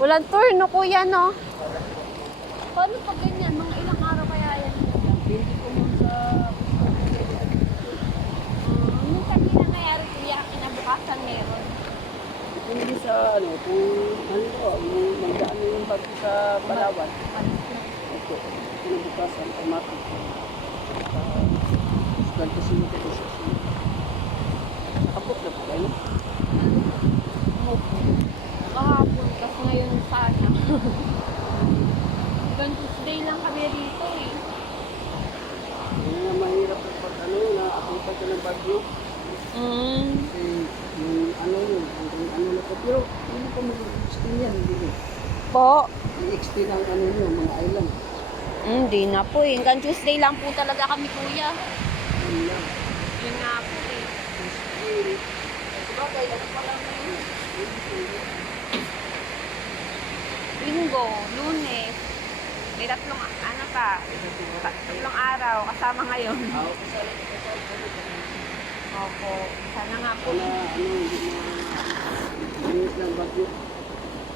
Walang turno, kuya, no? Paano pag ganyan? Mga ilang araw kaya yan? Hindi ko mo sa Nung kanina nangyari, kuya, kinabukasan meron. hindi sa ano, kung halimbawa, yung magdaan na yung bagyo sa Palawan, ito, kinabukasan, automatic. Ganito sinuto ko siya. Nakapot na po kayo. Opo. Kahapon, kasi ngayon sana. Hanggang Tuesday lang kami rito eh. Kaya nga mahirap pag ano, naakipan ka ng bagyo. Kasi yung ano yun, yung ano na po. Pero hindi pa mag-extend yan, hindi mo. Po? I-extend ang ano nyo, mga island. Hindi na po eh. Hanggang Tuesday lang po talaga kami, kuya. Yun lang. Yun nga po eh. Tuesday. Sabagay, ano pa lang na yun. Linggo, Lunes. May tatlong, ano pa, tatlong araw kasama ngayon. Opo. Sana nga po. Wala, ano, hindi na, ano, ng bagyo.